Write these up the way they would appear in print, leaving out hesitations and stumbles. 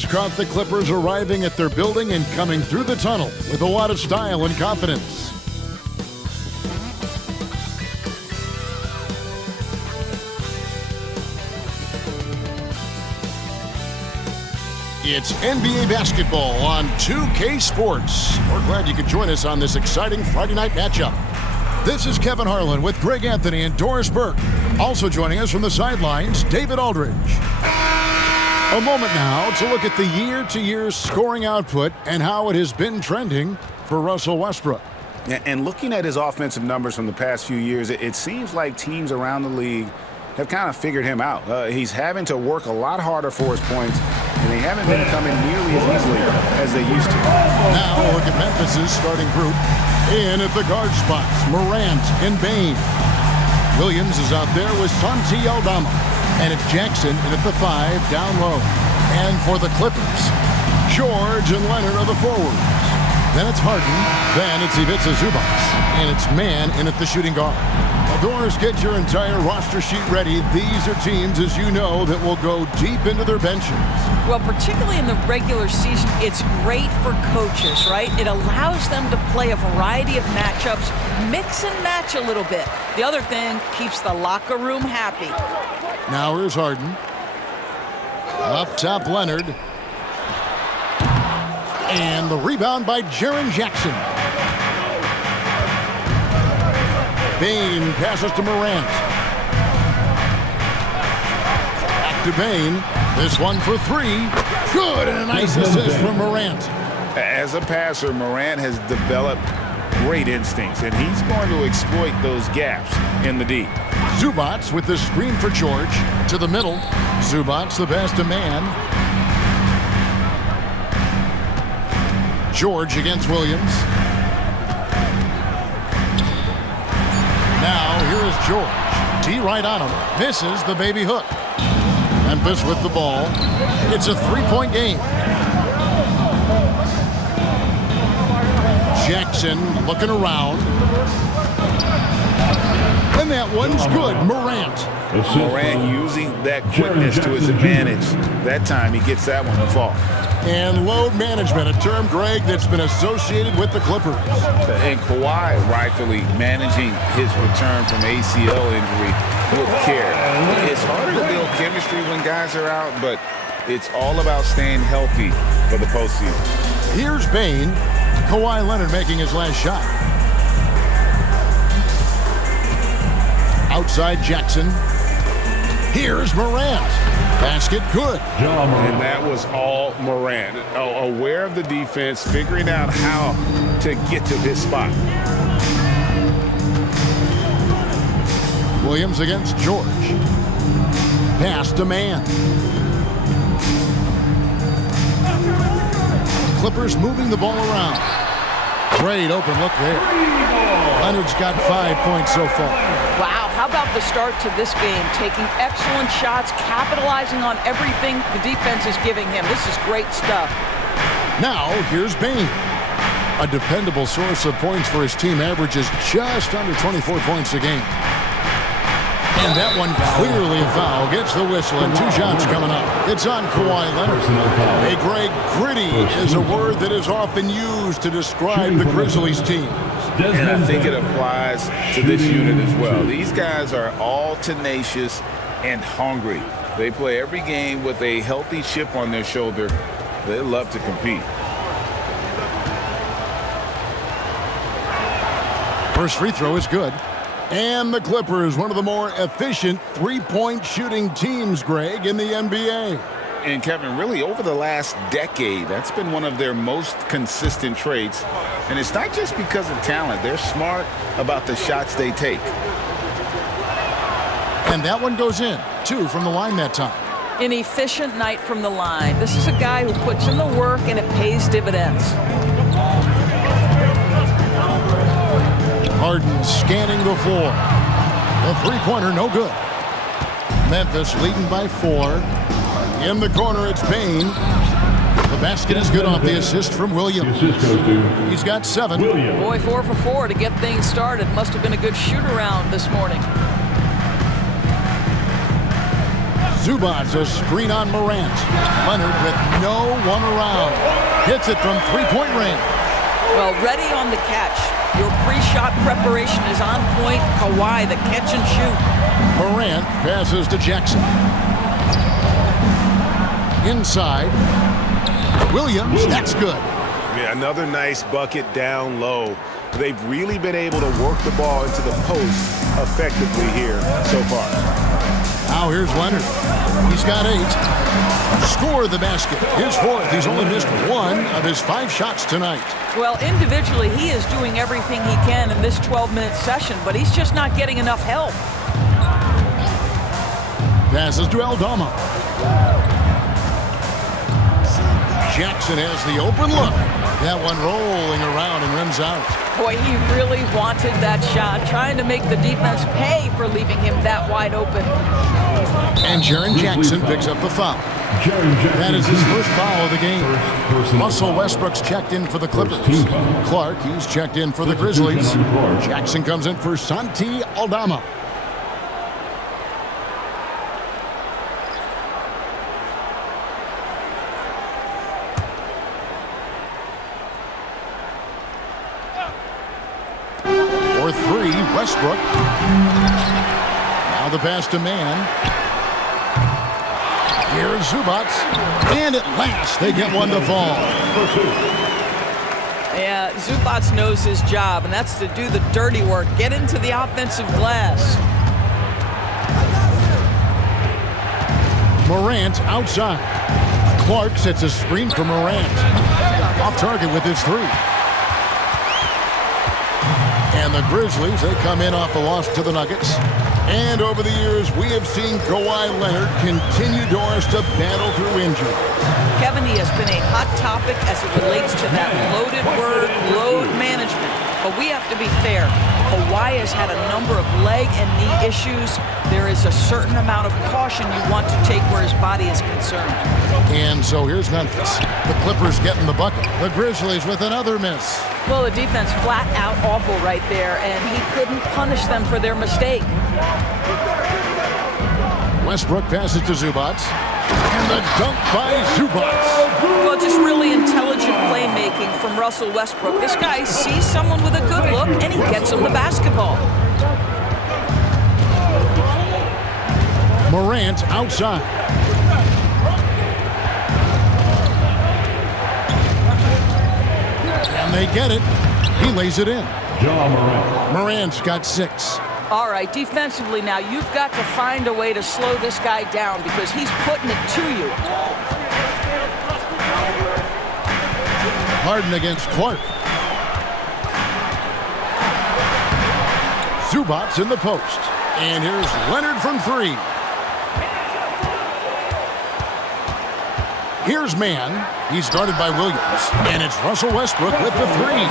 Warriors caught the Clippers arriving at their building and coming through the tunnel with a lot of style and confidence. It's NBA basketball on 2K Sports. We're glad you could join us on this exciting Friday night matchup. This is Kevin Harlan with Greg Anthony and Doris Burke. Also joining us from the sidelines, David Aldridge. A moment now to look at the year-to-year scoring output and how it has been trending for Russell Westbrook. And looking at his offensive numbers from the past few years, it seems like teams around the league have kind of figured him out. He's having to work a lot harder for his points, and they haven't been coming nearly as easily as they used to. Now look at Memphis's starting group. In at the guard spots, Morant and Bane. Williams is out there with Santi Aldama. And it's Jackson in at the 5 down low. And for the Clippers, George and Leonard are the forwards. Then it's Harden. Then it's Ivica Zubac. And it's Mann in at the shooting guard. Doors, get your entire roster sheet ready. These are teams, as you know, that will go deep into their benches. Well, particularly in the regular season, it's great for coaches, right? It allows them to play a variety of matchups, mix and match a little bit. The other thing keeps the locker room happy. Now here's Harden. Up top, Leonard. And the rebound by Jaren Jackson. Bane passes to Morant. Back to Bane. This one for 3. Good, and a nice assist from Morant. As a passer, Morant has developed great instincts, and he's going to exploit those gaps in the D. Zubac with the screen for George. To the middle. Zubac the best of man. George against Williams. Now, here is George. D right on him. Misses the baby hook. Memphis with the ball. It's a 3-point game. Jackson looking around. And that one's good. Morant. Morant using that quickness to his advantage. That time he gets that one to fall. And load management, a term, Greg, that's been associated with the Clippers. And Kawhi rightfully managing his return from ACL injury with care. It's harder to build chemistry when guys are out, but it's all about staying healthy for the postseason. Here's Bane. Kawhi Leonard making his last shot. Outside Jackson. Here's Morant. Basket good. And that was all Morant. Aware of the defense, figuring out how to get to this spot. Williams against George. Pass to Mann. Clippers moving the ball around. Great open look there. Leonard's got 5 points so far. Wow, how about the start to this game? Taking excellent shots, capitalizing on everything the defense is giving him. This is great stuff. Now, here's Bane. A dependable source of points for his team, averages just under 24 points a game. And that one clearly a foul. Gets the whistle, and 2 shots coming up. It's on Kawhi Leonard. Hey, Greg, gritty is a word that is often used to describe the Grizzlies team. And I think it applies to this unit as well. These guys are all tenacious and hungry. They play every game with a healthy chip on their shoulder. They love to compete. First free throw is good. And the Clippers, one of the more efficient three-point shooting teams, Greg, in the NBA. And Kevin, really over the last decade, that's been one of their most consistent traits. And it's not just because of talent. They're smart about the shots they take. And that one goes in. 2 from the line that time. An efficient night from the line. This is a guy who puts in the work and it pays dividends. Harden scanning the floor. The three-pointer, no good. Memphis leading by 4. In the corner, it's Bane. The basket is good off the assist from Williams. He's got 7. Boy, 4 for 4 to get things started. Must have been a good shoot-around this morning. Zubats a screen on Morant. Leonard with no one around. Hits it from three-point range. Well, ready on the catch. Your pre-shot preparation is on point. Kawhi, the catch and shoot. Morant passes to Jackson. Inside. Williams, that's good. Yeah, another nice bucket down low. They've really been able to work the ball into the post effectively here so far. Now here's Leonard. He's got 8. Score the basket. His 4th. He's only missed 1 of his 5 shots tonight. Well, individually, he is doing everything he can in this 12-minute session, but he's just not getting enough help. Passes to Aldama. Jackson has the open look. That one rolling around and rims out. Boy, he really wanted that shot, trying to make the defense pay for leaving him that wide open. And Jaren Jackson picks up the foul. That is his first foul of the game. Russell Westbrook's checked in for the Clippers. Clark, he's checked in for the Grizzlies. Jackson comes in for Santi Aldama. For 3, Westbrook. Now the pass to Mann. Here's Zubats. And at last, they get one to fall. Yeah, Zubats knows his job, and that's to do the dirty work. Get into the offensive glass. Morant outside. Clark sets a screen for Morant. Off target with his 3. And the Grizzlies, they come in off a loss to the Nuggets. And over the years, we have seen Kawhi Leonard continue doors to battle through injury. Kevin, he has been a hot topic as it relates to that loaded word, load management. But we have to be fair. Kawhi has had a number of leg and knee issues. There is a certain amount of caution you want to take where his body is concerned. And so here's Memphis. The Clippers getting the bucket. The Grizzlies with another miss. Well, the defense flat out awful right there, and he couldn't punish them for their mistake. Westbrook passes to Zubats. And the dunk by Zubats. Well, just really intelligent playmaking from Russell Westbrook. This guy sees someone with a good look, and he gets him the basketball. Morant outside. And they get it. He lays it in. Morant's got 6. All right, defensively now, you've got to find a way to slow this guy down because he's putting it to you. Harden against Clark. Zubats in the post. And here's Leonard from 3. Here's Mann. He's guarded by Williams. And it's Russell Westbrook with the 3.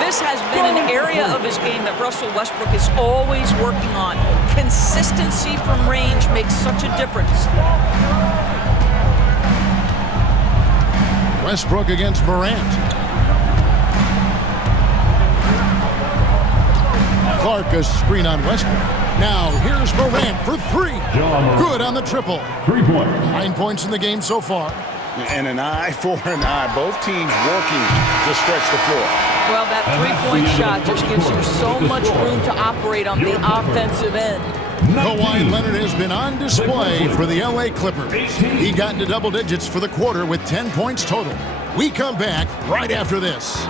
This has been an area of his game that Russell Westbrook is always working on. Consistency from range makes such a difference. Westbrook against Morant. Clark a screen on Westbrook. Now here's Morant for 3. Good on the triple. 3 points. 9 points in the game so far. And an eye for an eye. Both teams working to stretch the floor. Well, that three-point shot just gives you so much room to operate on the offensive end. Kawhi Leonard has been on display for the LA Clippers. He got into double digits for the quarter with 10 points total. We come back right after this.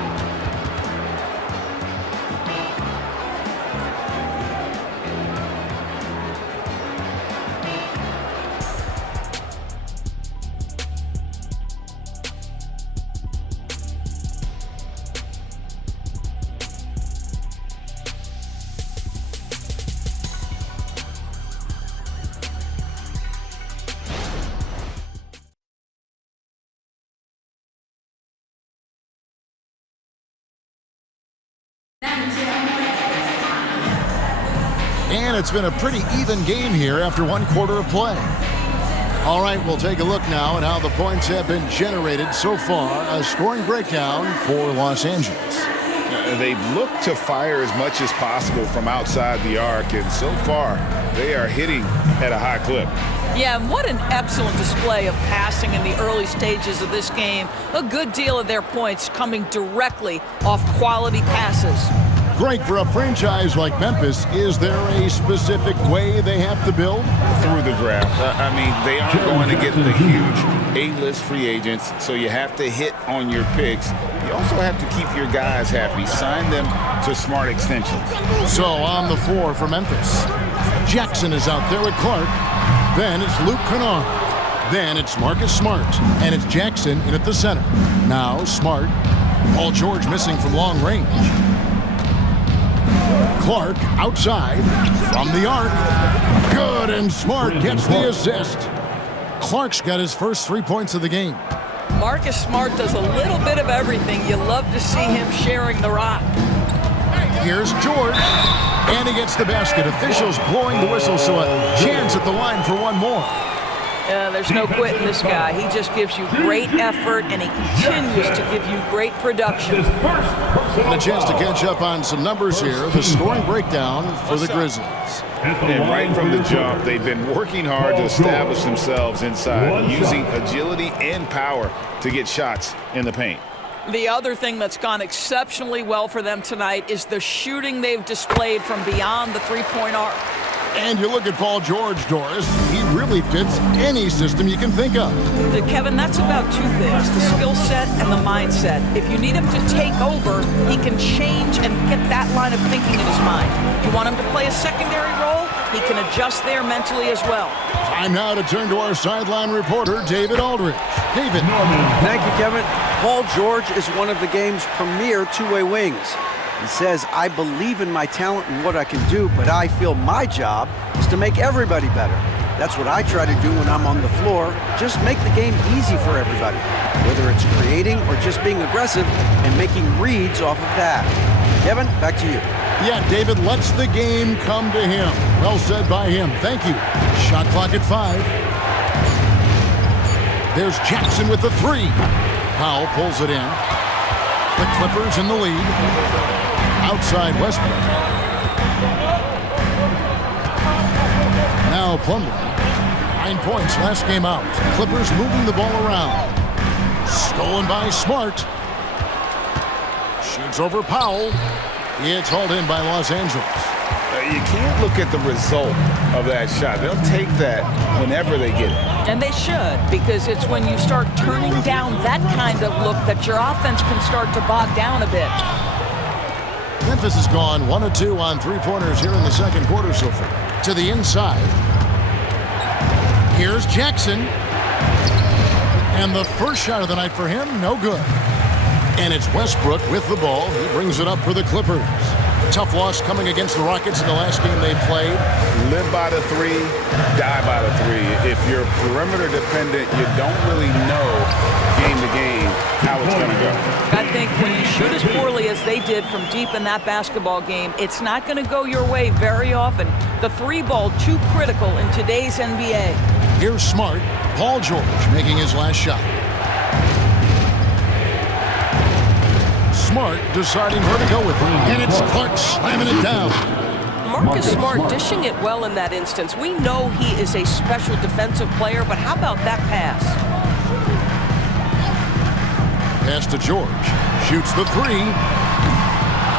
And it's been a pretty even game here after 1 quarter of play. All right, we'll take a look now at how the points have been generated so far. A scoring breakdown for Los Angeles. They've looked to fire as much as possible from outside the arc, and so far they are hitting at a high clip. Yeah, and what an excellent display of passing in the early stages of this game. A good deal of their points coming directly off quality passes. Greg, for a franchise like Memphis, is there a specific way they have to build? Through the draft. I mean, they aren't going to get the huge A-list free agents, so you have to hit on your picks. You also have to keep your guys happy. Sign them to smart extensions. So on the floor for Memphis, Jackson is out there with Clark. Then it's Luke Kennard. Then it's Marcus Smart. And it's Jackson in at the center. Now Smart. Paul George missing from long range. Clark outside from the arc. Good, and Smart gets the assist. Clark's got his first 3 points of the game. Marcus Smart does a little bit of everything. You love to see him sharing the rock. Here's George, and he gets the basket. Officials blowing the whistle, so a chance at the line for one more. There's no quitting this guy. He just gives you great effort, and he continues to give you great production. And a chance to catch up on some numbers here. The scoring breakdown for the Grizzlies. And right from the jump, they've been working hard to establish themselves inside, using agility and power to get shots in the paint. The other thing that's gone exceptionally well for them tonight is the shooting they've displayed from beyond the three-point arc. And you look at Paul George, Doris, he really fits any system you can think of. Kevin, that's about two things, the skill set and the mindset. If you need him to take over, he can change and get that line of thinking in his mind. You want him to play a secondary role, he can adjust there mentally as well. Time now to turn to our sideline reporter, David Aldridge. David. Thank you, Kevin. Paul George is one of the game's premier two-way wings. He says, I believe in my talent and what I can do, but I feel my job is to make everybody better. That's what I try to do when I'm on the floor. Just make the game easy for everybody, whether it's creating or just being aggressive and making reads off of that. Kevin, back to you. Yeah, David lets the game come to him. Well said by him. Thank you. Shot clock at 5. There's Jackson with the 3. Powell pulls it in. The Clippers in the lead. Outside Westbrook. Now Plumlee. 9 points last game out. Clippers moving the ball around. Stolen by Smart. Shoots over Powell. It's hauled in by Los Angeles. You can't look at the result of that shot. They'll take that whenever they get it. And they should, because it's when you start turning down that kind of look that your offense can start to bog down a bit. Memphis has gone 1 of 2 on three-pointers here in the second quarter so far. To the inside. Here's Jackson. And the first shot of the night for him, no good. And it's Westbrook with the ball. He brings it up for the Clippers. Tough loss coming against the Rockets in the last game they played. Live by the 3, die by the 3. If you're perimeter dependent, you don't really know game to game how it's going to go. I think when you shoot as poorly as they did from deep in that basketball game, it's not going to go your way very often. The 3 ball too critical in today's NBA. Here's Smart. Paul George making his last shot. Smart deciding where to go with it. And it's Clark slamming it down. Marcus Smart dishing it well in that instance. We know he is a special defensive player, but how about that pass? Pass to George. Shoots the 3.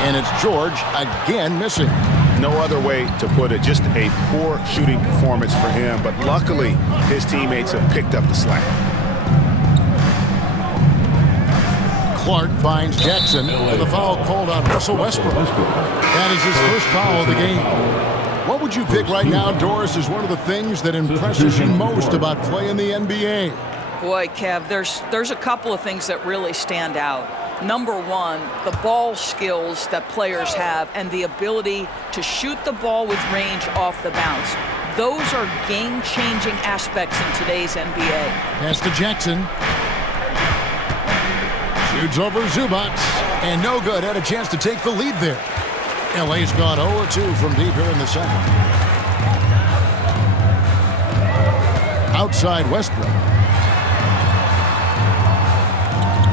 And it's George again missing. No other way to put it. Just a poor shooting performance for him. But luckily, his teammates have picked up the slack. Clark finds Jackson, and the foul called on Russell Westbrook. That is his first foul of the game. What would you pick right now, Doris, is one of the things that impresses you most about playing the NBA? Boy, Kev, there's a couple of things that really stand out. Number one, the ball skills that players have and the ability to shoot the ball with range off the bounce. Those are game-changing aspects in today's NBA. Pass to Jackson. Shoots over Zubac, and no good. Had a chance to take the lead there. LA's gone 0-2 from deep here in the second. Outside Westbrook.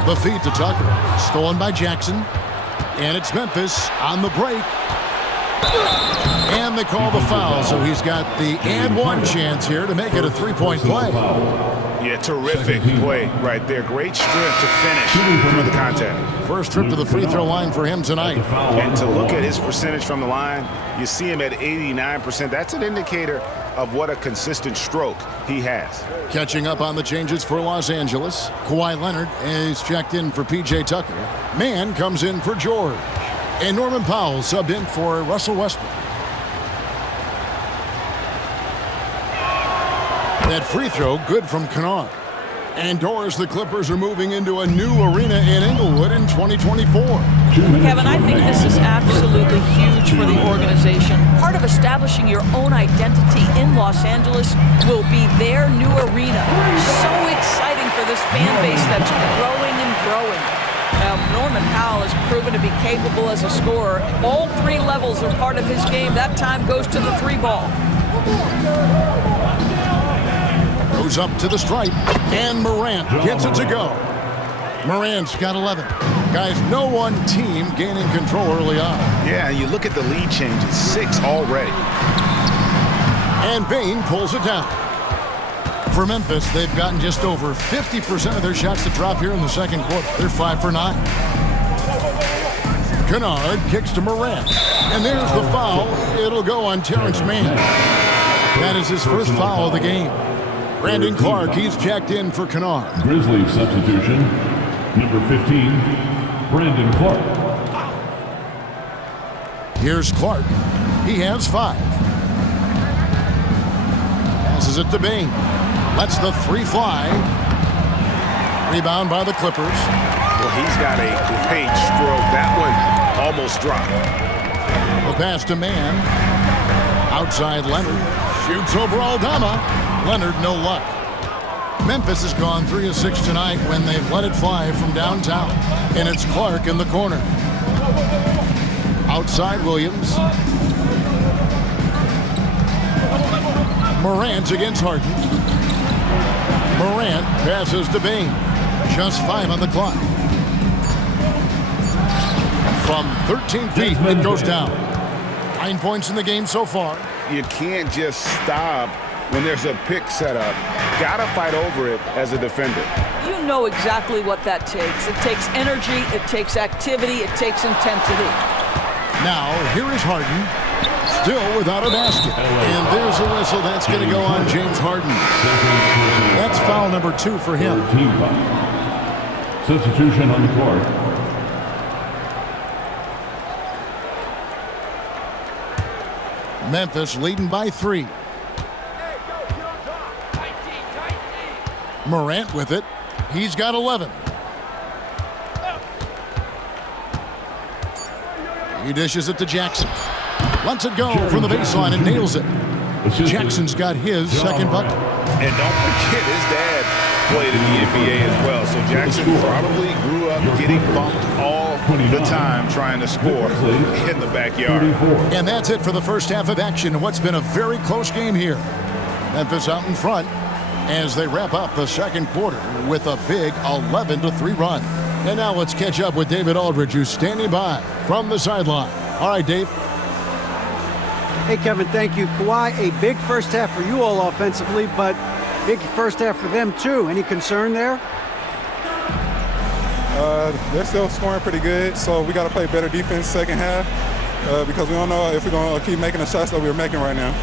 The feed to Tucker. Stolen by Jackson. And it's Memphis on the break. And they call the foul, so he's got the and one chance here to make it a three-point play. Yeah, terrific play right there. Great strength to finish from the contact. First trip to the free throw line for him tonight. And to look at his percentage from the line, you see him at 89%. That's an indicator of what a consistent stroke he has. Catching up on the changes for Los Angeles. Kawhi Leonard is checked in for P.J. Tucker. Mann comes in for George. And Norman Powell subbed in for Russell Westbrook. That free throw good from Kennard. And Doris, the Clippers are moving into a new arena in Inglewood in 2024. Kevin, I think this is absolutely huge for the organization. Part of establishing your own identity in Los Angeles will be their new arena. So exciting for this fan base that's growing and growing. Now, Norman Powell has proven to be capable as a scorer. All three levels are part of his game. That time goes to the three ball. Goes up to the stripe, and Morant gets it to go. Morant's got 11. Guys, no one team gaining control early on. Yeah, you look at the lead changes, 6 already. And Bane pulls it down. For Memphis, they've gotten just over 50% of their shots to drop here in the second quarter. They're 5 for 9. Kennard kicks to Morant. And there's the foul. It'll go on Terrence Mann. That is his first foul of the game. Brandon Clark, he's checked in for Kennard. Grizzlies substitution, number 15, Brandon Clark. Here's Clark. He has 5. Passes it to Bane. Lets the 3 fly. Rebound by the Clippers. Well, he's got a great stroke. That one almost dropped. The pass to Mann. Outside Leonard. Shoots over Aldama. Leonard, no luck. Memphis has gone 3 of 6 tonight when they've let it fly from downtown. And it's Clark in the corner. Outside Williams. Morant against Harden. Morant passes to Bane. Just 5 on the clock. From 13 feet, it goes down. 9 points in the game so far. You can't just stop when there's a pick set up. Gotta fight over it as a defender. You know exactly what that takes. It takes energy, it takes activity, it takes intensity. Now, here is Harden, still without a basket. And there's a whistle that's going to go on James Harden. That's foul number 2 for him. Team foul. Substitution on the court. Memphis leading by 3. Morant with it. He's got 11. He dishes it to Jackson. Lets it go from the baseline and nails it. Jackson's got his second bucket. And don't forget, his dad played in the NBA as well. So Jackson probably grew up getting bumped all the time trying to score in the backyard. And that's it for the first half of action in what's been a very close game here. Memphis out in front as they wrap up the second quarter with a big 11-3 run. And now let's catch up with David Aldridge, who's standing by from the sideline. All right, Dave. Hey, Kevin, thank you. Kawhi, a big first half for you all offensively, but big first half for them, too. Any concern there? They're still scoring pretty good, so we got to play better defense second half because we don't know if we're going to keep making the shots that we're making right now.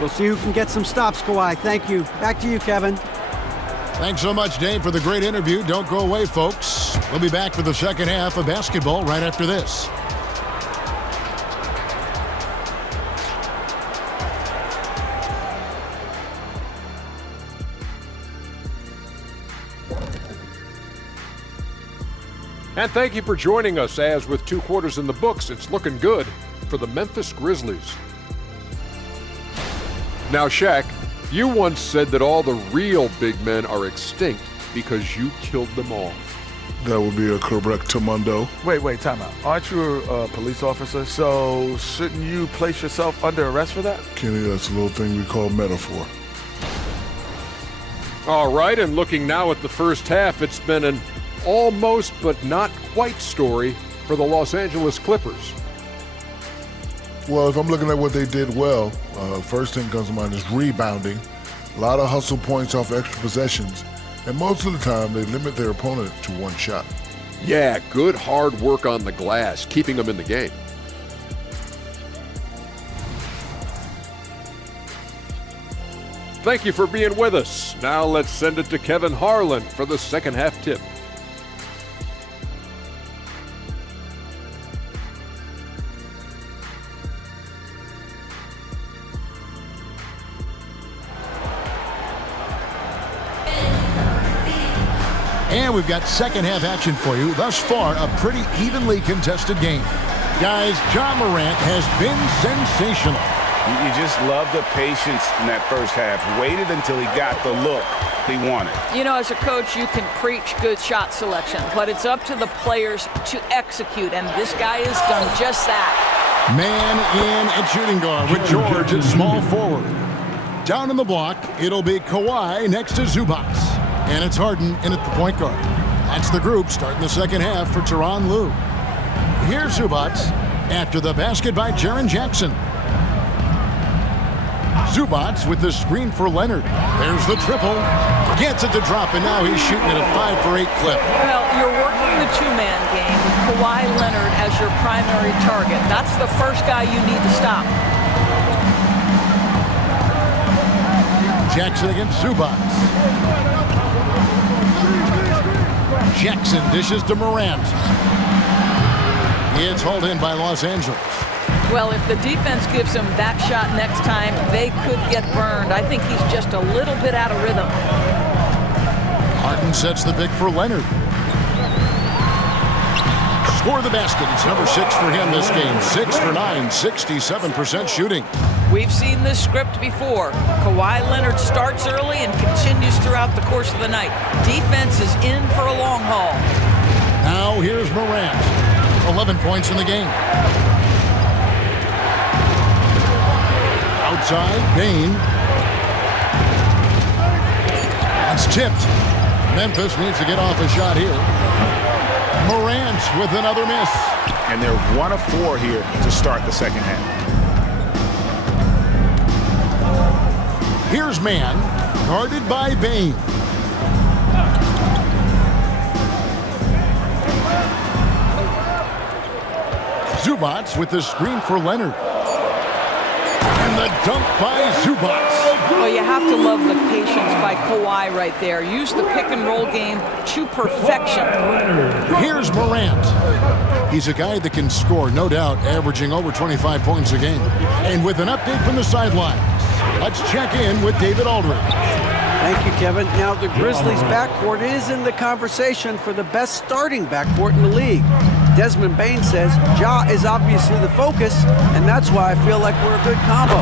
We'll see who can get some stops, Kawhi. Thank you. Back to you, Kevin. Thanks so much, Dave, for the great interview. Don't go away, folks. We'll be back for the second half of basketball right after this. And thank you for joining us, as with 2 quarters in the books, it's looking good for the Memphis Grizzlies. Now, Shaq, you once said that all the real big men are extinct because you killed them all. That would be a correctamundo. Wait, time out. Aren't you a police officer? So shouldn't you place yourself under arrest for that? Kenny, that's a little thing we call metaphor. All right, and looking now at the first half, it's been an almost but not quite story for the Los Angeles Clippers. Well, if I'm looking at what they did well, first thing comes to mind is rebounding. A lot of hustle points off extra possessions. And most of the time, they limit their opponent to one shot. Yeah, good hard work on the glass, keeping them in the game. Thank you for being with us. Now let's send it to Kevin Harlan for the second half tip. And we've got second half action for you. Thus far, a pretty evenly contested game. Guys, Ja Morant has been sensational. You just love the patience in that first half. Waited until he got the look he wanted. You know, as a coach, you can preach good shot selection, but it's up to the players to execute, and this guy has done just that. Man in at shooting guard with George at small forward. Down in the block, it'll be Kawhi next to Zubac. And it's Harden in at the point guard. That's the group starting the second half for Tyronn Lue. Here's Zubac after the basket by Jaren Jackson. Zubac with the screen for Leonard. There's the triple. Gets it to drop, and now he's shooting at a 5-for-8 clip. Well, you're working the two-man game with Kawhi Leonard as your primary target. That's the first guy you need to stop. Jackson against Zubac. Jackson dishes to Morant. It's hauled in by Los Angeles. Well, if the defense gives him that shot next time, they could get burned. I think he's just a little bit out of rhythm. Harden sets the pick for Leonard. Score the basket. It's number 6 for him this game. 6 for 9, 67% shooting. We've seen this script before. Kawhi Leonard starts early and continues throughout the course of the night. Defense is in for a long haul. Now here's Morant. 11 points in the game. Outside, Bane. That's tipped. Memphis needs to get off a shot here. Morant with another miss. And they're 1 of 4 here to start the second half. Here's Man, guarded by Bane. Zubac with the screen for Leonard. And the dunk by Zubac. Well, you have to love the patience by Kawhi right there. Use the pick-and-roll game to perfection. Here's Morant. He's a guy that can score, no doubt, averaging over 25 points a game. And with an update from the sidelines, let's check in with David Aldridge. Thank you, Kevin. Now, the Grizzlies' backcourt is in the conversation for the best starting backcourt in the league. Desmond Bane says Ja is obviously the focus, and that's why I feel like we're a good combo.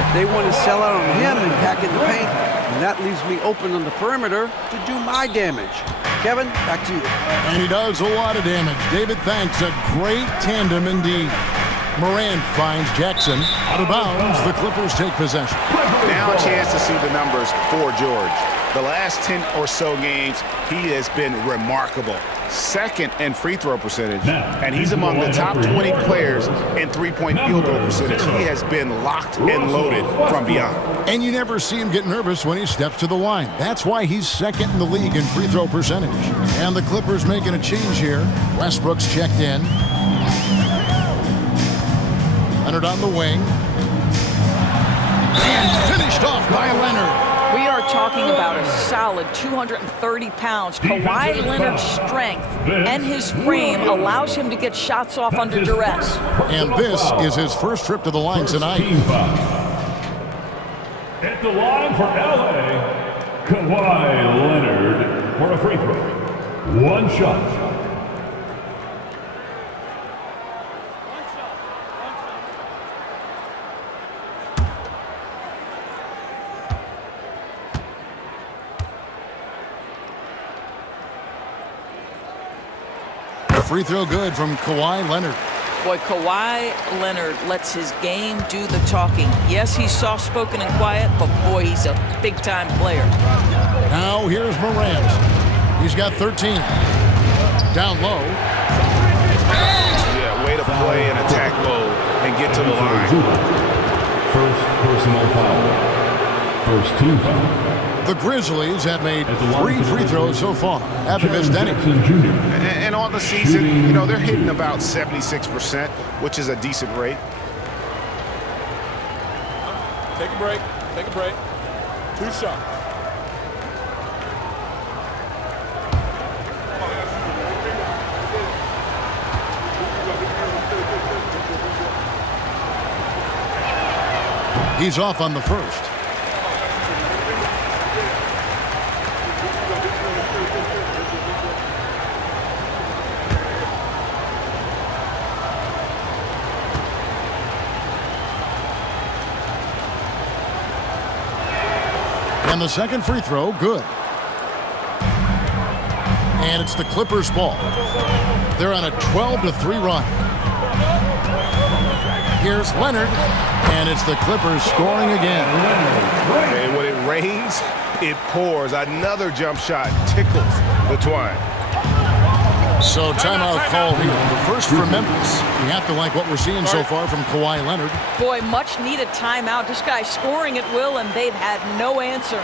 If they want to sell out on him and pack in the paint, and that leaves me open on the perimeter to do my damage. Kevin, back to you. And he does a lot of damage. David, thanks. A great tandem indeed. Morant finds Jackson out of bounds. The Clippers take possession. Now a chance to see the numbers for George. The last 10 or so games, he has been remarkable. Second in free throw percentage, and he's among the top 20 players in three-point field goal percentage. He has been locked and loaded from beyond. And you never see him get nervous when he steps to the line. That's why he's second in the league in free throw percentage. And the Clippers making a change here. Westbrook's checked in. Leonard on the wing. And finished off by Leonard. We are talking about a solid 230 pounds. Kawhi Leonard's strength and his frame allows him to get shots off under duress. And this is his first trip to the line tonight. At the line for LA, Kawhi Leonard for a free throw. One shot. Free throw good from Kawhi Leonard. Boy, Kawhi Leonard lets his game do the talking. Yes, he's soft-spoken and quiet, but boy, he's a big-time player. Now here's Morant. He's got 13. Down low. Yeah, way to play in attack mode and get to the line. First personal foul. First team foul. The Grizzlies have made 3 free throws so far. Haven't missed any. And on the season, you know, they're hitting about 76%, which is a decent rate. Take a break. Take a break. 2 shots. He's off on the first. And the second free throw, good. And it's the Clippers' ball. They're on a 12-3 run. Here's Leonard, and it's the Clippers scoring again. And when it rains, it pours. Another jump shot tickles the twine. So timeout call here. The first for Memphis. You have to like what we're seeing so far from Kawhi Leonard. Boy, much needed timeout. This guy scoring at will, and they've had no answer.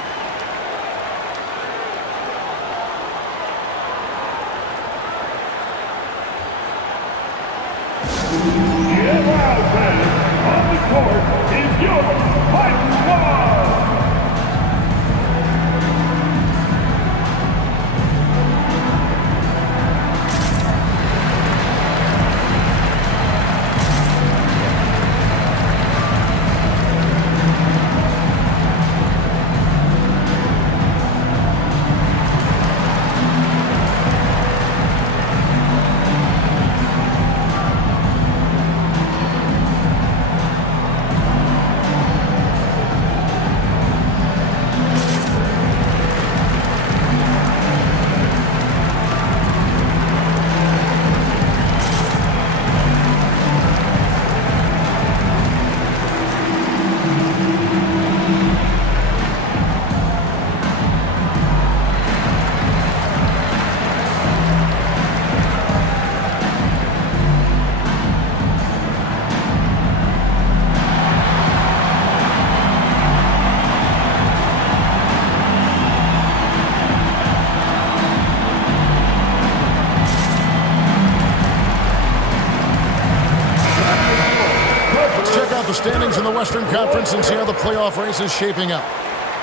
On the court is your Fight Squad. The standings in the Western Conference and see how the playoff race is shaping up.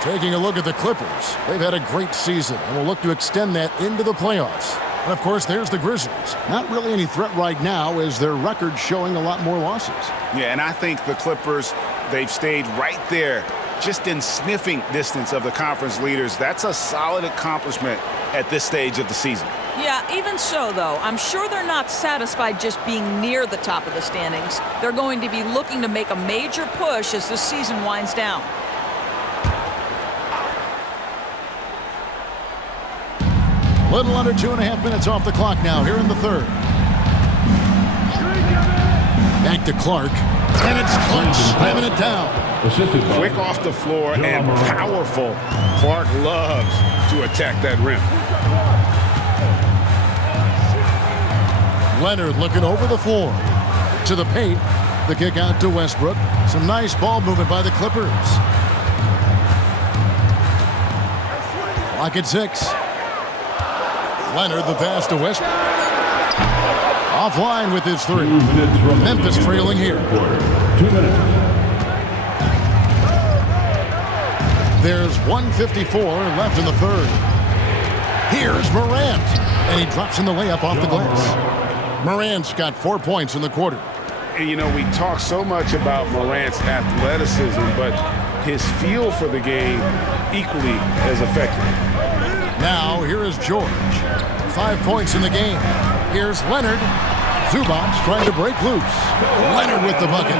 Taking a look at the Clippers, they've had a great season and will look to extend that into the playoffs. And of course, there's the Grizzlies. Not really any threat right now as their record showing a lot more losses. Yeah, and I think the Clippers, they've stayed right there, just in sniffing distance of the conference leaders. That's a solid accomplishment at this stage of the season. Yeah, even so, though, I'm sure they're not satisfied just being near the top of the standings. They're going to be looking to make a major push as this season winds down. A little under 2.5 minutes off the clock now here in the third. Back to Clark, and it's Clark slamming it down. Quick off the floor and powerful. Clark loves to attack that rim. Leonard looking over the floor to the paint. The kick out to Westbrook. Some nice ball movement by the Clippers. Clock at 6. Leonard the pass to Westbrook. Offline with his 3. Memphis trailing here. 2 minutes. There's 1:54 left in the third. Here's Morant, and he drops in the layup off the glass. Morant's got 4 points in the quarter. And, you know, we talk so much about Morant's athleticism, but his feel for the game equally as effective. Now, here is George. 5 points in the game. Here's Leonard. Zubac's trying to break loose. Leonard with the bucket.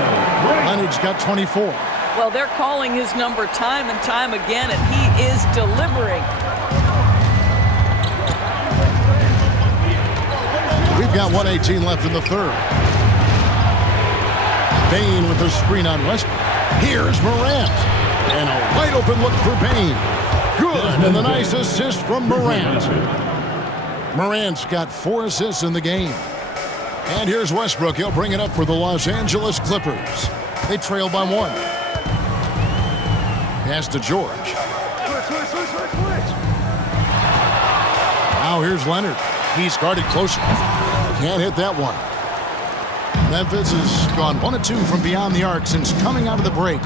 Leonard's got 24. Well, they're calling his number time and time again, and he is delivering. We've got 1:18 left in the third. Bane with the screen on Westbrook. Here's Morant. And a wide open look for Bane. Good, and the nice assist from Morant. Morant's got 4 assists in the game. And here's Westbrook. He'll bring it up for the Los Angeles Clippers. They trail by 1. Pass to George. Now here's Leonard. He's guarded closer. Can't hit that one. Memphis has gone 1 of 2 from beyond the arc since coming out of the break.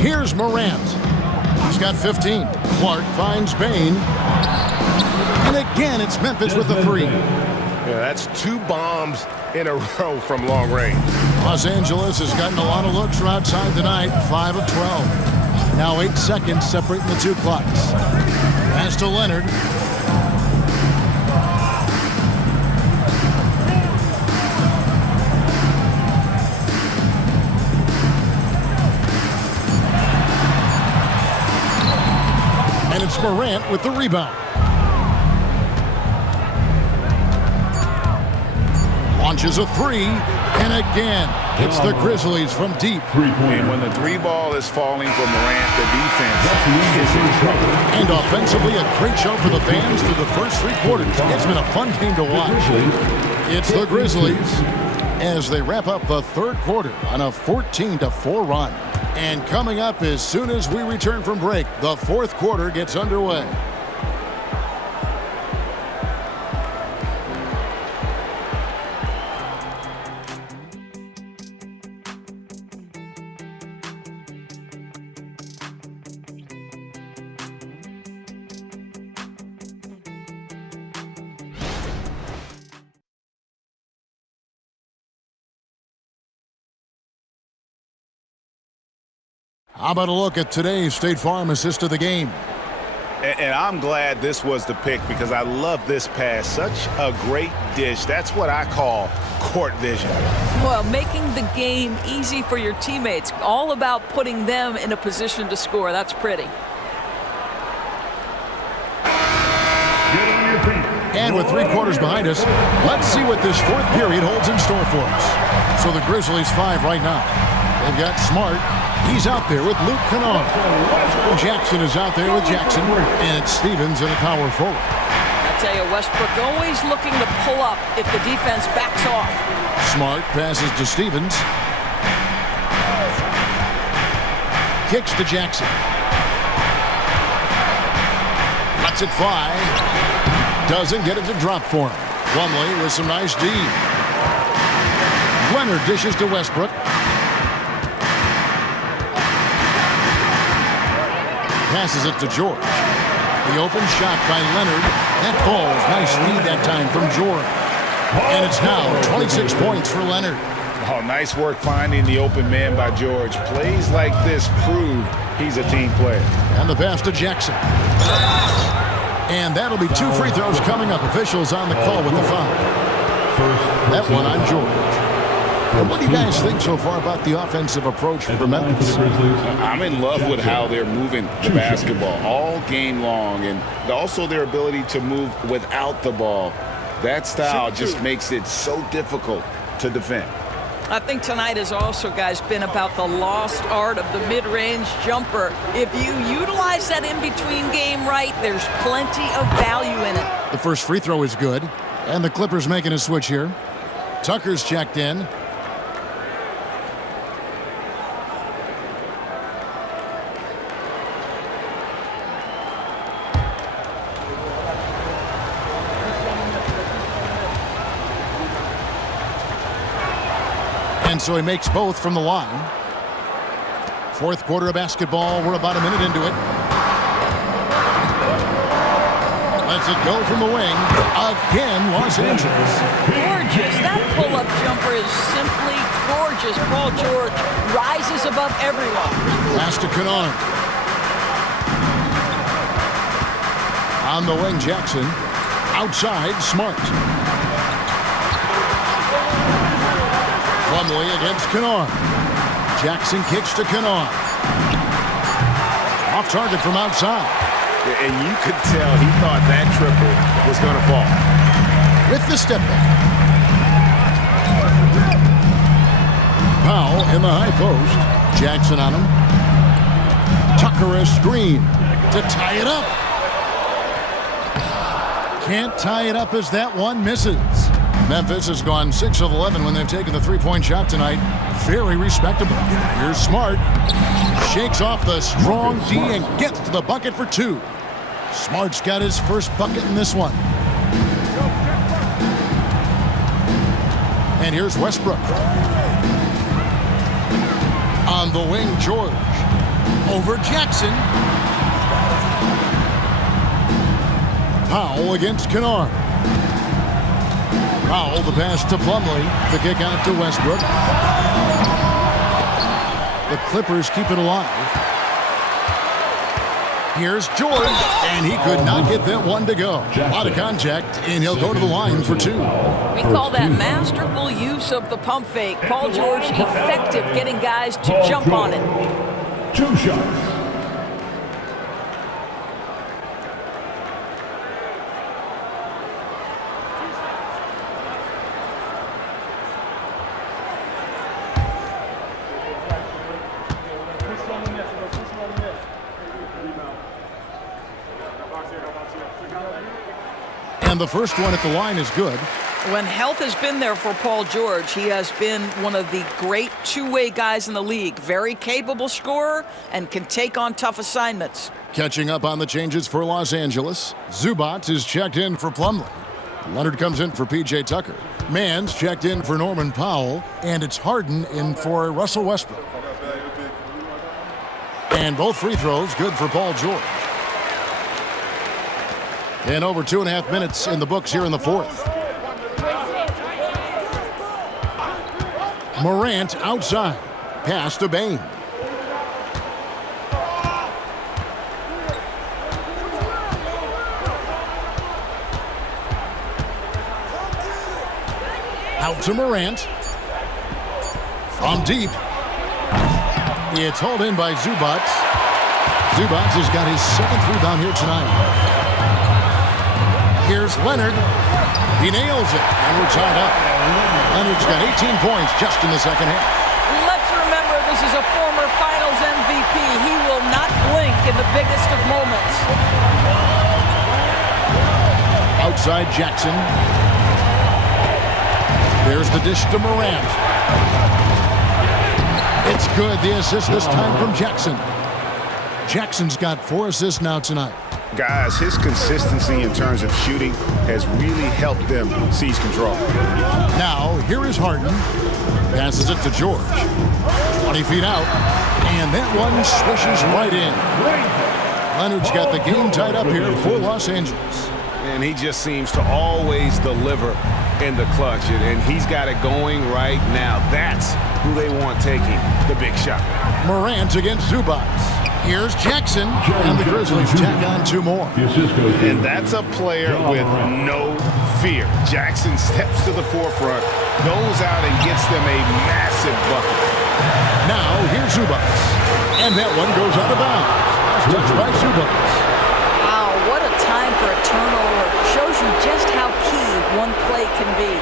Here's Morant. He's got 15. Clark finds Bain. And again, it's Memphis with the 3. Yeah, that's 2 bombs in a row from long range. Los Angeles has gotten a lot of looks from outside tonight. 5 of 12. Now 8 seconds separating the 2 clocks. Pass to Leonard. And it's Morant with the rebound. Launches a 3, and again, it's the Grizzlies from deep. And when the 3 ball is falling for Morant, the defense is in trouble. And offensively, a great show for the fans through the first 3 quarters. It's been a fun game to watch. It's the Grizzlies as they wrap up the 3rd quarter on a 14-4 run. And coming up as soon as we return from break, the 4th quarter gets underway. How about a look at today's State Farm assist of the game? And I'm glad this was the pick because I love this pass. Such a great dish. That's what I call court vision. Well, making the game easy for your teammates. All about putting them in a position to score. That's pretty. And with 3 quarters behind us, let's see what this 4th period holds in store for us. So the Grizzlies 5 right now. They've got Smart. He's out there with Luke Kennard. Jackson is out there with Jackson. And it's Stevens in the power forward. I tell you, Westbrook always looking to pull up if the defense backs off. Smart passes to Stevens. Kicks to Jackson. Lets it fly. Doesn't get it to drop for him. Plumlee with some nice D. Leonard dishes to Westbrook. Passes it to George. The open shot by Leonard. That falls. Nice lead that time from George. And it's now 26 points for Leonard. Oh, nice work finding the open man by George. Plays like this prove he's a team player. And the pass to Jackson. And that'll be 2 free throws coming up. Officials on the call with the foul. That one on George. And what do you guys think so far about the offensive approach for Memphis? I'm in love with how they're moving the basketball all game long, and also their ability to move without the ball. That style just makes it so difficult to defend. I think tonight has also, guys, been about the lost art of the mid-range jumper. If you utilize that in-between game right, there's plenty of value in it. The first free throw is good, and the Clippers making a switch here. Tucker's checked in. And so he makes both from the line. 4th quarter of basketball. We're about a minute into it. Lets it go from the wing. Again, Los Angeles. Gorgeous. That pull-up jumper is simply gorgeous. Paul George rises above everyone. Pass to Kennard. On the wing, Jackson. Outside, Smart. Plumlee against Kennard. Jackson kicks to Kennard. Off target from outside. And you could tell he thought that triple was going to fall. With the step back. Powell in the high post. Jackson on him. Tucker a screen to tie it up. Can't tie it up as that one misses. Memphis has gone 6 of 11 when they've taken the three-point shot tonight. Very respectable. Here's Smart. Shakes off the strong D and gets to the bucket for 2. Smart's got his first bucket in this one. And here's Westbrook. On the wing, George. Over Jackson. Powell against Kennard. Powell, the pass to Plumlee. The kick out to Westbrook. The Clippers keep it alive. Here's George, and he could not get that one to go. A lot of contact, and he'll go to the line for 2. We call that masterful use of the pump fake. Paul George effective getting guys to jump on it. 2 shots. And the first one at the line is good. When health has been there for Paul George, he has been one of the great two-way guys in the league. Very capable scorer and can take on tough assignments. Catching up on the changes for Los Angeles. Zubac is checked in for Plumlee. Leonard comes in for P.J. Tucker. Mann's checked in for Norman Powell. And it's Harden in for Russell Westbrook. And both free throws good for Paul George. And over 2.5 minutes in the books here in the fourth. Morant outside. Pass to Bane. Out to Morant. From deep. It's hauled in by Zubac. Zubac has got his 7th rebound here tonight. Here's Leonard. He nails it, and we're tied up. Leonard's got 18 points just in the second half. Let's remember this is a former Finals MVP. He will not blink in the biggest of moments. Outside Jackson. There's the dish to Morant. It's good. The assist this time from Jackson. Jackson's got 4 assists now tonight. Guys, his consistency in terms of shooting has really helped them seize control. Now, here is Harden. Passes it to George. 20 feet out. And that one swishes right in. Leonard's got the game tied up here for Los Angeles. And he just seems to always deliver in the clutch. And he's got it going right now. That's who they want taking the big shot. Morant against Zubac. Here's Jackson, and the Grizzlies tack on 2 more. And that's a player with no fear. Jackson steps to the forefront, goes out and gets them a massive bucket. Now, here's Zubac. And that one goes out of bounds. Touched by Zubac. Wow, what a time for a turnover. Shows you just how key one play can be.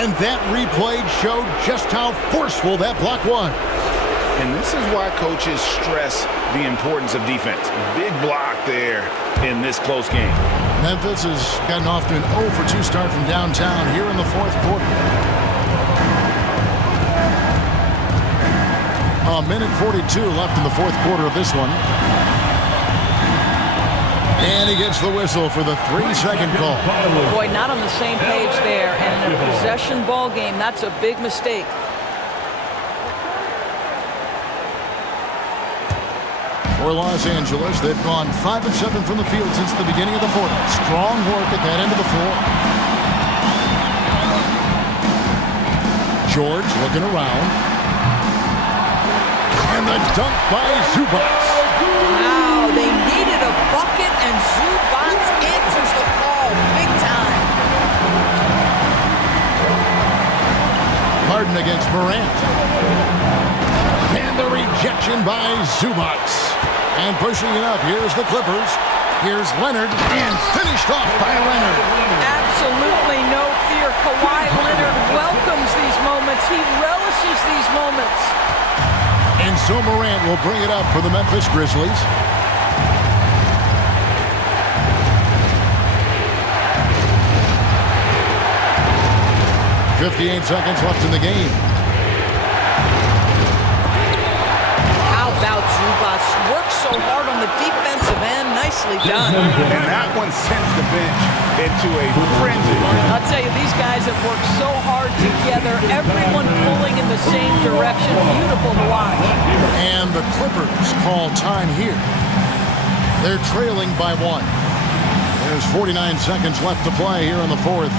And that replay showed just how forceful that block was. And this is why coaches stress the importance of defense. Big block there in this close game. Memphis has gotten off to an 0 for 2 start from downtown here in the fourth quarter. A minute 42 left in the fourth quarter of this one. And he gets the whistle for the 3-second call. Boy, not on the same page there. And in a possession ball game, that's a big mistake. For Los Angeles, they've gone 5 of 7 from the field since the beginning of the fourth. Strong work at that end of the floor. George looking around. And the dunk by Zubac. Wow, they needed a bucket, and Zubac answers the call big time. Harden against Morant. And the rejection by Zubac. And pushing it up, here's the Clippers. Here's Leonard, and finished off by Leonard. Absolutely no fear. Kawhi Leonard welcomes these moments. He relishes these moments. And so Morant will bring it up for the Memphis Grizzlies. 58 seconds left in the game. How about Zubas? Worked so hard on the defensive end. Nicely done. And that one sends the bench into a frenzy. I'll tell you, these guys have worked so hard together. Everyone pulling in the same direction. Beautiful to watch. And the Clippers call time here. They're trailing by 1. There's 49 seconds left to play here in the fourth.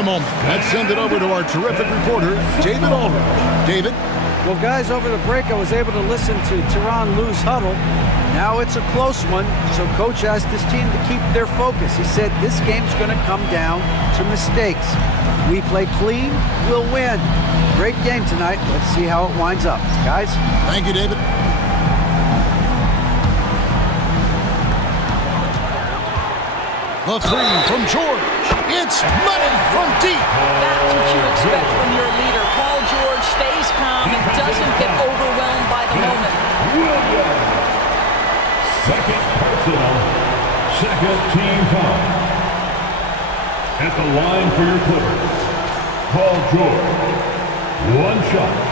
Moment. Let's send it over to our terrific reporter, David Aldridge. David? Well, guys, over the break, I was able to listen to Tyronn Lue's huddle. Now it's a close one, so Coach asked his team to keep their focus. He said this game's going to come down to mistakes. If we play clean, we'll win. Great game tonight. Let's see how it winds up. Guys? Thank you, David. The three from George. It's money from deep. That's what you expect from your leader. Paul George stays calm and doesn't get overwhelmed by the moment. Second personal, second team foul. At the line for your Clippers, Paul George. One shot.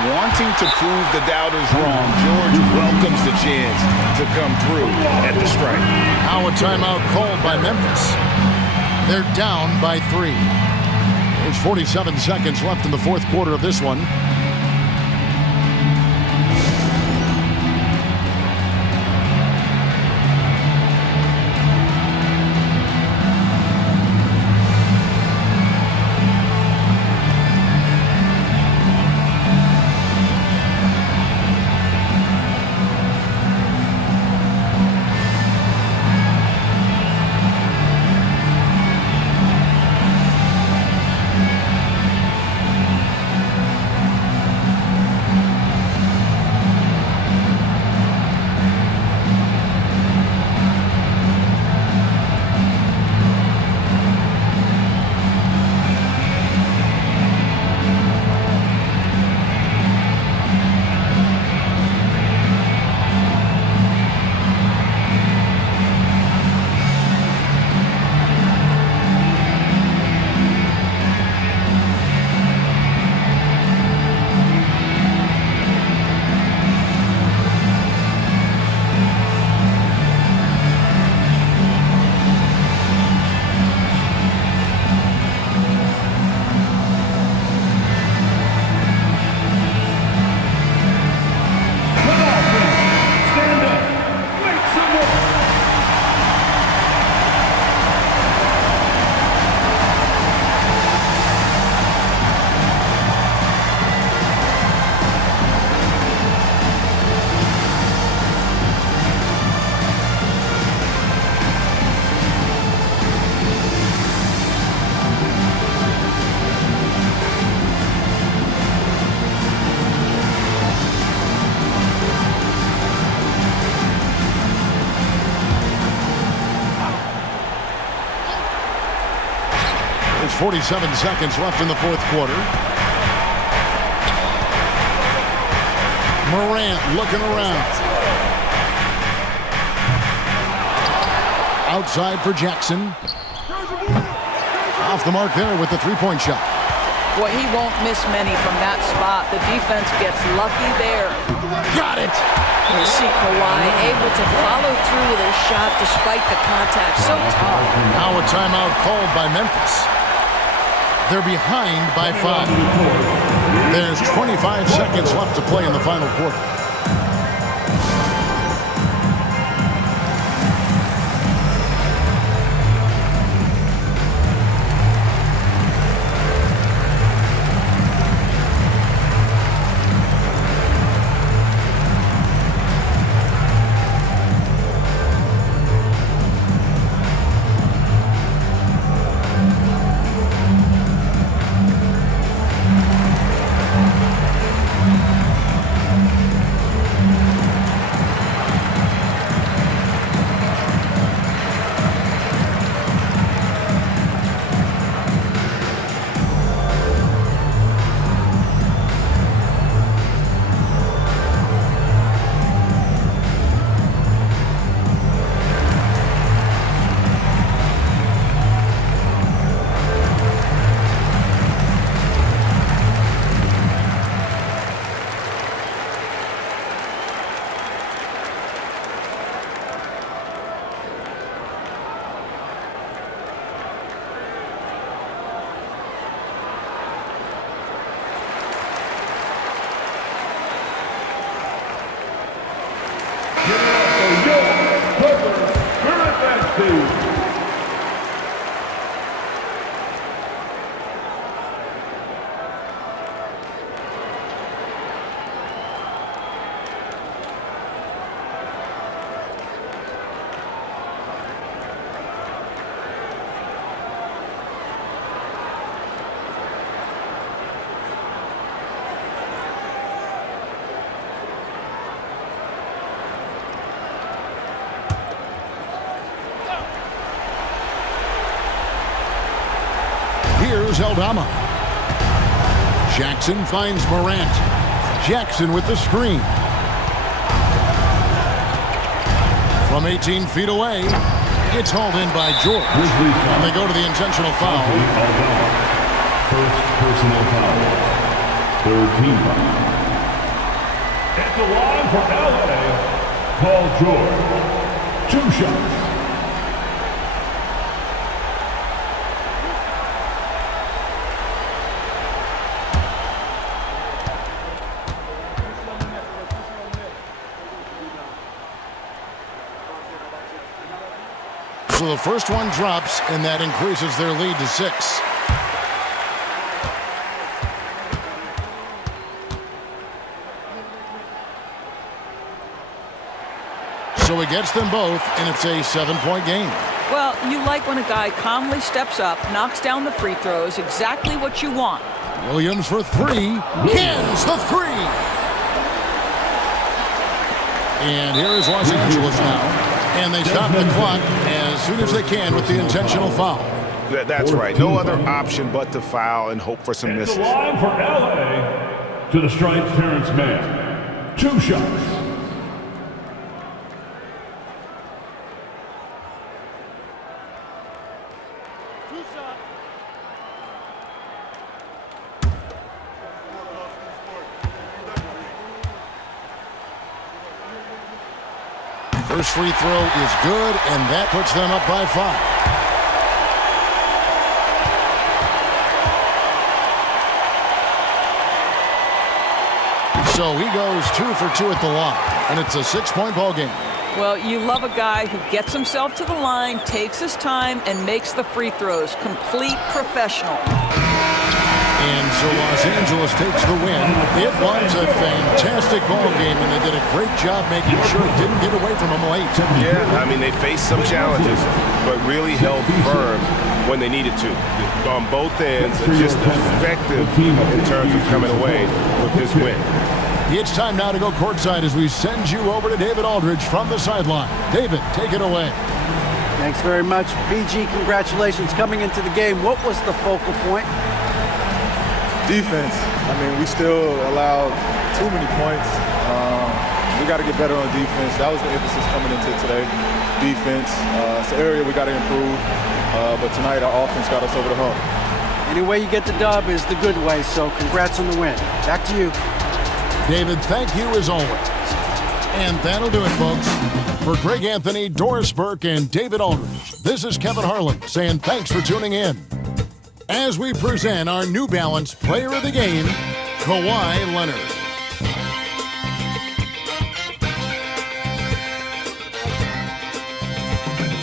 Wanting to prove the doubters wrong, George welcomes the chance to come through at the strike. Now a timeout called by Memphis. They're down by 3. There's 47 seconds left in the fourth quarter of this one. There's 47 seconds left in the fourth quarter. Morant looking around. Outside for Jackson. Off the mark there with the three-point shot. Boy, he won't miss many from that spot. The defense gets lucky there. Got it! You see Kawhi able to follow through with his shot despite the contact. So tough. Now a timeout called by Memphis. They're behind by 5. There's 25 seconds left to play in the final quarter. Here's Aldama. Jackson finds Morant. Jackson with the screen. From 18 feet away, it's hauled in by George. And they go to the intentional foul. First personal foul. Third team foul. At the line for LA, Paul George. 2 shots. So the first one drops, and that increases their lead to 6. So he gets them both, and it's a 7-point game. Well, you like when a guy calmly steps up, knocks down the free throws, exactly what you want. Williams for 3. Cans the 3. And here is Los Angeles now. And they stop the clock as soon as they can with the intentional foul. That's right. No other option but to foul and hope for some misses. The line for LA. To the stripe, Terrence Mann. 2 shots. First free throw is good, and that puts them up by 5. So he goes 2 for 2 at the line, and it's a 6-point ball game. Well, you love a guy who gets himself to the line, takes his time, and makes the free throws. Complete professional. And so Los Angeles takes the win. It was a fantastic ball game, and they did a great job making sure it didn't get away from them late. Yeah, I mean, they faced some challenges, but really held firm when they needed to. On both ends, just effective in terms of coming away with this win. It's time now to go courtside as we send you over to David Aldridge from the sideline. David, take it away. Thanks very much. PG, congratulations. Coming into the game, what was the focal point? Defense. I mean, we still allowed too many points. We got to get better on defense. That was the emphasis coming into today. Defense. It's an area we got to improve. But tonight, our offense got us over the hump. Any way you get the dub is the good way, so congrats on the win. Back to you. David, thank you as always. And that'll do it, folks. For Greg Anthony, Doris Burke, and David Aldridge, this is Kevin Harlan saying thanks for tuning in. As we present our New Balance Player of the Game, Kawhi Leonard.